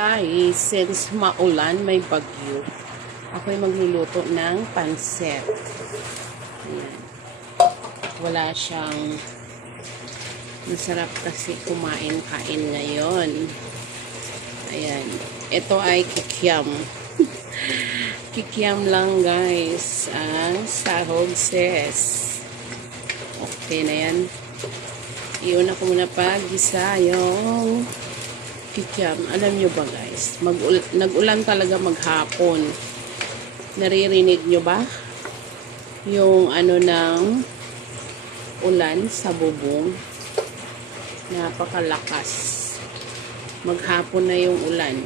Guys, since maulan, may bagyo. Ako'y magluluto ng pansit. Ayan. Wala siyang masarap kasi kumain-kain ngayon. Ayan. Ito ay kikiam. kikiam lang guys. Ang sahog ses. Okay na yan. Iuna ko muna pag-isa yung kikiam. Alam nyo ba guys, mag nag-ulan talaga maghapon. Naririnig nyo ba? Yung ano ng ulan sa bubong. Napakalakas. Maghapon na yung ulan.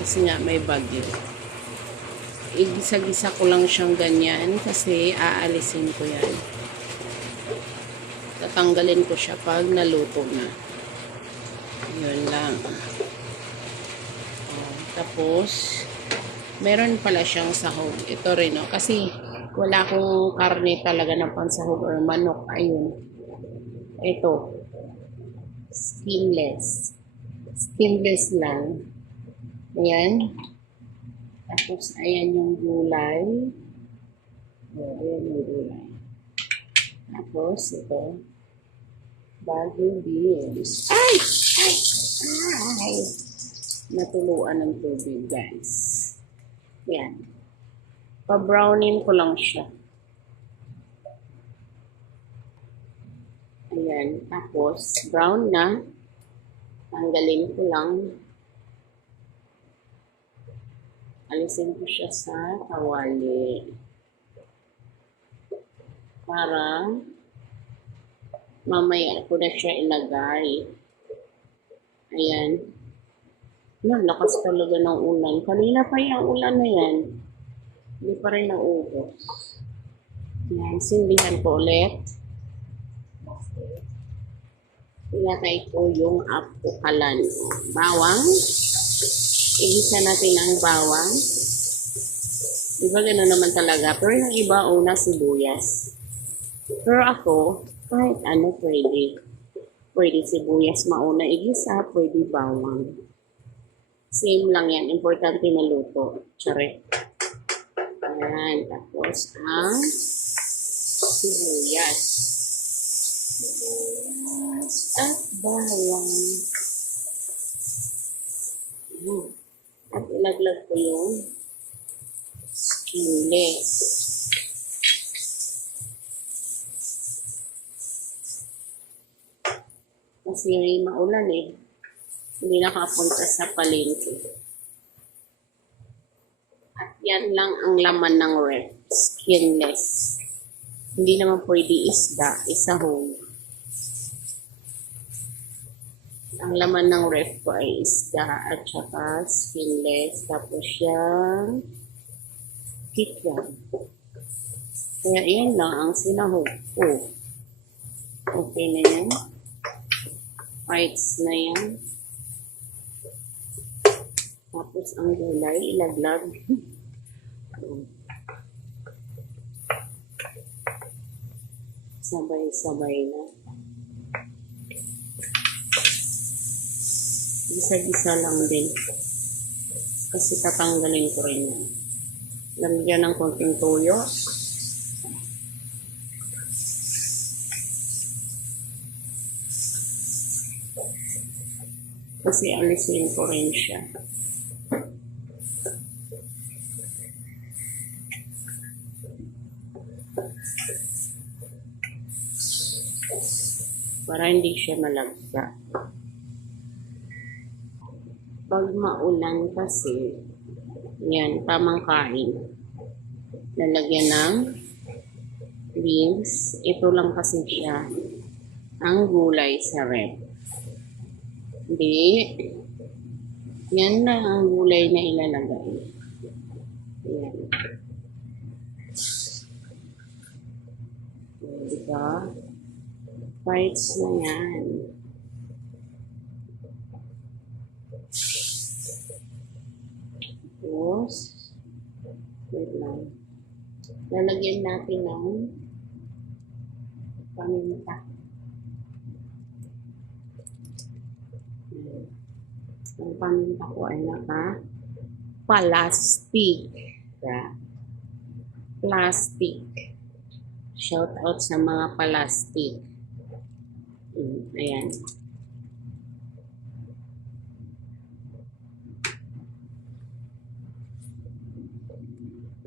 Kasi nga may bagyo. Igisa-gisa ko lang siyang ganyan kasi aalisin ko yan. Tatanggalin ko siya pag naluto na. Yun lang. Oh, tapos, meron pala siyang sahog. Ito rin, no? Kasi, wala akong karne talaga ng pansahog or manok. Ayun. Ito. Skinless. Skinless lang. Ayan. Tapos, ayan yung gulay. Oh, ayan yung gulay. Tapos, ito. Bagong beans. Ay! Ay! Ay! Natuluan ng tubig, guys. Yan. Pa-brownin ko lang siya. Ayan. Tapos, brown na. Tanggalin ko lang. Alisin ko siya sa kawali. Para mamaya ko na siya ilagay. Ayan. No, lakas talaga ng ulan. Kanina pa yung ulan na yan. Hindi pa rin naubos. Yan, sindihan ko ulit. Ilagay ko yung apukalan. Bawang. Igisa natin ang bawang. Diba gano'n naman talaga? Pero yung iba, una sibuyas. Pero ako, kahit ano pwede. Pwede sibuyas mauna igisa, pwede bawang. Same lang yan. Importante maluto. Tsare. Ayan. Tapos ang sibuyas. Sibuyas at bawang. Hmm. At ilaglag ko yung skinless. Kasi maulan eh. Hindi nakapunta sa palengke. At yan lang ang laman ng ref. Skinless. Hindi naman pwede isda, isahog. Ang laman ng ref ko ay isda at saka skinless. Tapos yung kikyam. Kaya yan lang ang sinahog ko. Okay na yan. Rights na yan. Tapos ang gulay, ilaglag. Sabay-sabay na. Gisa-gisa lang din. Kasi tatanggalin ko rin yan. Lamigyan ng konting tuyo. Kasi alisin ko rin siya. Para hindi siya malagsa. Pag maulan kasi, yan, tamang kain. Lalagyan ng beans. Ito lang kasi siya ang gulay sa rep. Hindi. Yan na ang gulay na ilalagay. Yan. O, Diba? Bites na yan. Tapos, wait lang. Lalagyan natin ng paminta. Ang paminta ko ay naka plastic. Yeah. Plastic. Shout out sa mga plastic. Mm, ayan.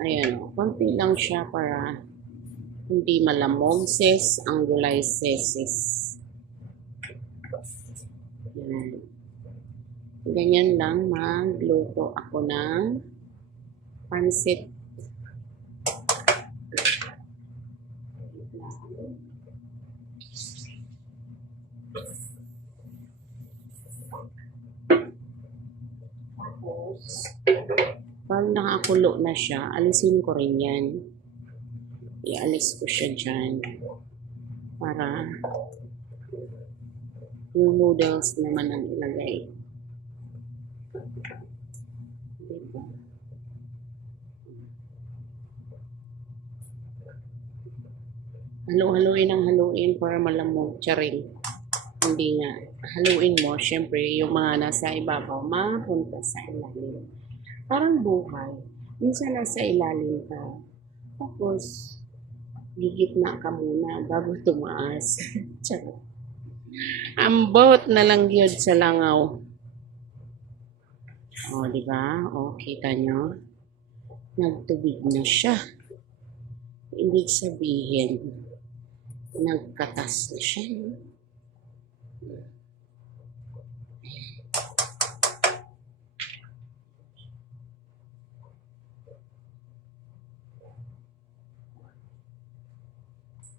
Ayan, o. konti lang siya para hindi malamog sis ang gulay sesis. Yan. Ganyan lang magluto ako ng pansit. Pag nakakulo na siya, alisin ko rin yan. Ialis ko siya dyan. Para yung noodles naman ang ilagay. Diba? Halo-haluin ang haluin para malamog. Charing. Hindi nga. Haluin mo, syempre, yung mga nasa ibabaw, mapunta sa ilalim. Parang buhay. Minsan nasa ilalim ka. Tapos, gigitna ka muna bago tumaas. Charot. Ang boat na lang yun sa langaw. O, di ba? O, kita nyo? Nagtubig na siya. Ibig sabihin, nagkatas na siya. no?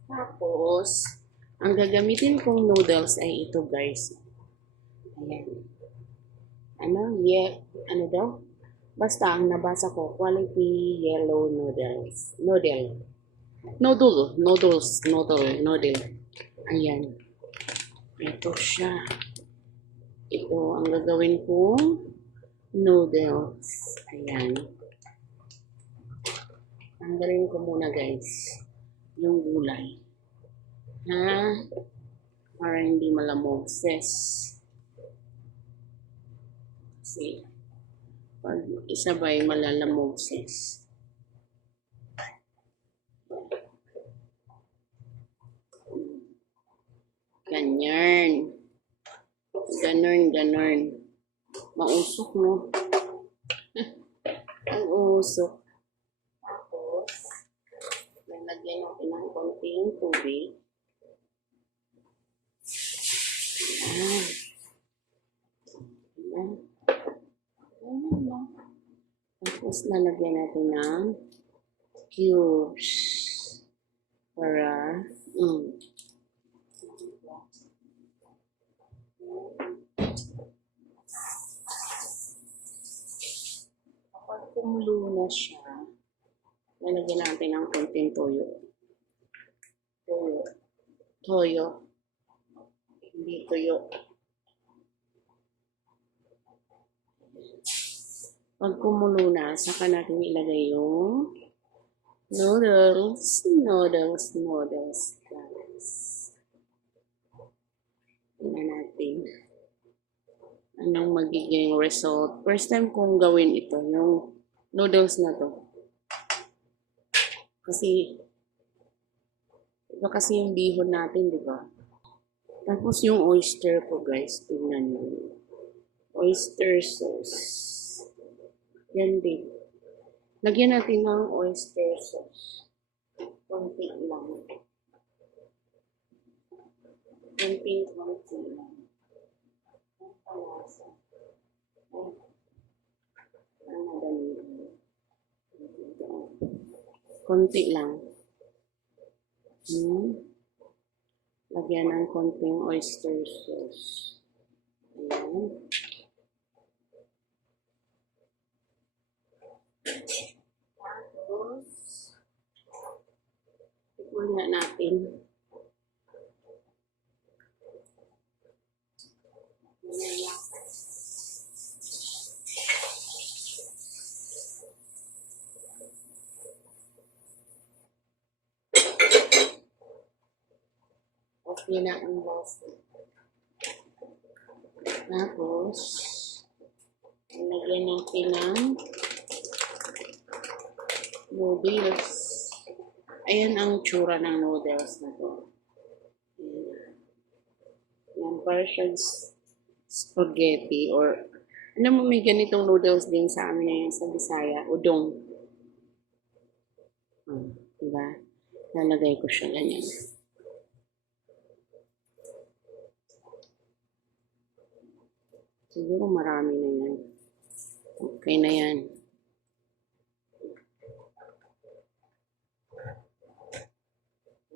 Tapos, ang gagamitin kong noodles ay ito guys. Ano? Ye ano daw? Basta ang nabasa ko, quality yellow noodles. Noodle. Noodle. Noodles. Noodle. Noodle. Ayan. Ito siya. Ito ang gagawin kong noodles. Ayan. Tanggalin ko muna guys yung gulay. Ha? Para hindi malamog. Ses. Kasi pag isabay malalamog sis. Ganyan. Ganon, ganon. Mausok mo. Ang usok. Tapos, lalagyan natin ng konting tubig. Ayan. Ayan lang. Tapos, lalagyan natin ng cubes. Para, mm. Kapag kumulo na siya, lalagyan natin ng konting toyo. Toyo. Toyo. Hindi toyo. Pag kumulo na, saka natin ilagay yung noodles, noodles, noodles, guys. Tingnan natin anong magiging result. First time kong gawin ito, yung noodles na to. Kasi, iba kasi yung bihon natin, di ba? Tapos yung oyster ko, guys, tingnan nyo. Oyster sauce. Yan din. Lagyan natin ng oyster sauce. Konti lang. Konting-konti lang. Ang palasa. Ay. Ang madami. Ito. Konti lang. Hmm. Lagyan ng konting oyster sauce. Ayan. Tapos, tikman na natin. Okay na ang lasa. Tapos, Lagyan natin ng noodles. Ayan ang tsura ng noodles na to. Siyang s- spaghetti or ano mo may ganitong noodles din sa amin ngayon sa Bisaya, udong. Hmm, diba? Lalagay ko siya ganyan. Siguro marami na yan. Okay na yan.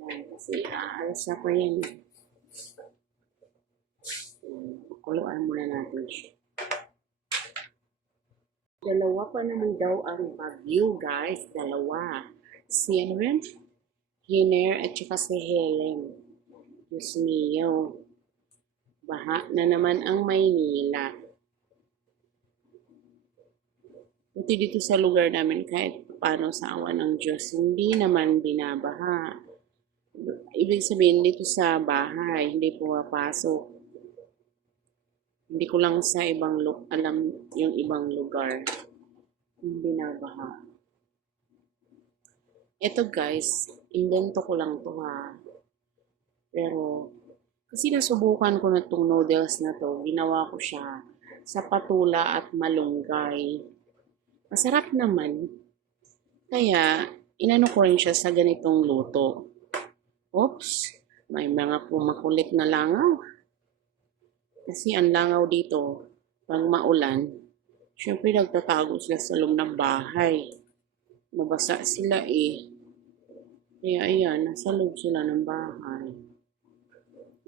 Yan, kasi aalsa yan. Yan, Kuluan muna natin siya. Dalawa pa naman daw ang bagyo, guys. Dalawa. Si ano rin? Hiner at saka si Helen. Diyos mio. Baha na naman ang Maynila. Buti dito sa lugar namin, kahit paano sa awa ng Diyos, hindi naman binabaha. Ibig sabihin, dito sa bahay, hindi pumapasok. Hindi ko lang sa ibang alam yung ibang lugar yung binabaha. Ito guys, invento ko lang to ha. Pero, kasi nasubukan ko na tong noodles na to, ginawa ko siya sa patula at malunggay. Masarap naman. Kaya, inano ko rin siya sa ganitong luto. Oops, may mga pumakulit na langaw. Kasi ang langaw dito, pag maulan, syempre nagtatago sila sa loob ng bahay. Mabasa sila eh. Kaya ayan, nasa loob sila ng bahay.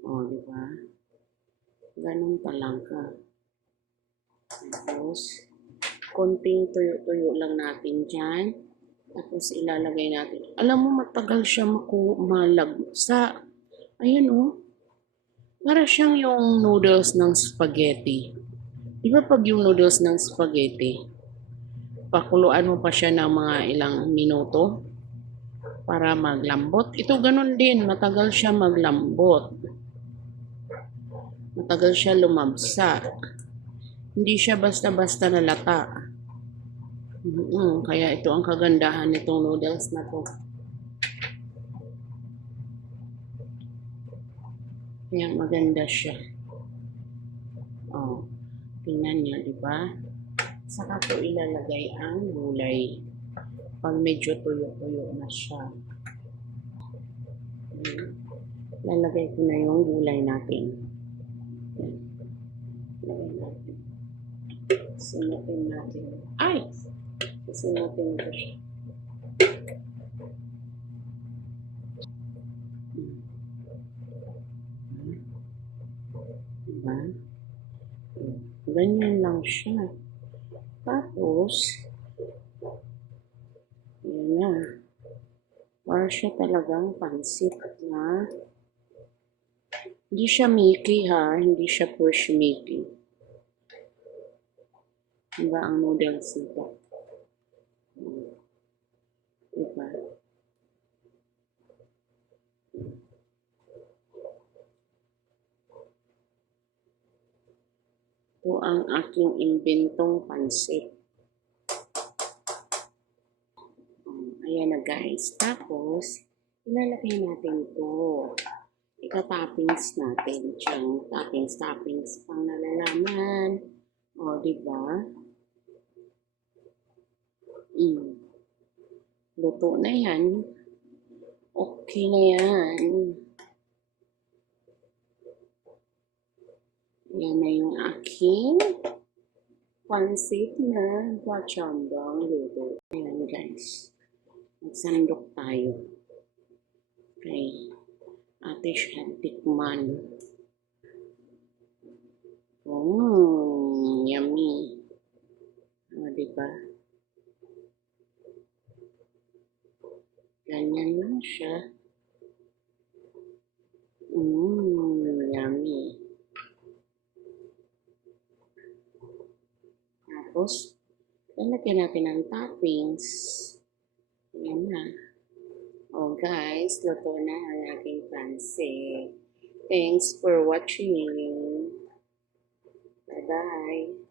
O, di ba? Ganun talaga. Tapos, konting tuyo-tuyo lang natin dyan. Tapos, ilalagay natin. Alam mo, matagal siya maku malagsa. Ayan, oh. Para siyang yung noodles ng spaghetti. Di ba pag yung noodles ng spaghetti, pakuluan mo pa siya ng mga ilang minuto para maglambot. Ito ganun din, matagal siya maglambot. Matagal siya lumabsa. Hindi siya basta-basta nalata. Mm, kaya ito ang kagandahan nitong noodles na to. Kaya maganda siya. Oh, tingnan niyo, di ba? Saka ko ilalagay ang gulay. Pag medyo tuyo-tuyo na siya. Hmm. Lalagay ko na yung gulay natin. Lagay natin. Sinutin natin. Ay! Sinutin ko siya. Diba? Ganyan lang siya. Tapos, yan na. Para siya talagang pansit na hindi siya Mickey ha, hindi siya push Mickey. Diba ang noodles nito? Diba? Ito ang aking imbentong pansit. Um, ayan na guys. Tapos, ilalagay natin ito. Ika-toppings natin. Siyang toppings, toppings pang nalalaman. O, di ba? Mm. Luto na yan. Okay na yan. Yan na yung aking pansit na bachambang luto. Ayan guys. Magsandok tayo. Okay. Ate siya tikman. Oh, yummy. O, diba? Ganyan lang siya. Mmm, yummy. Tapos, lalagyan natin ng toppings. Ayan na. Oh guys, luto na ang aking pansit. Thanks for watching. Bye-bye.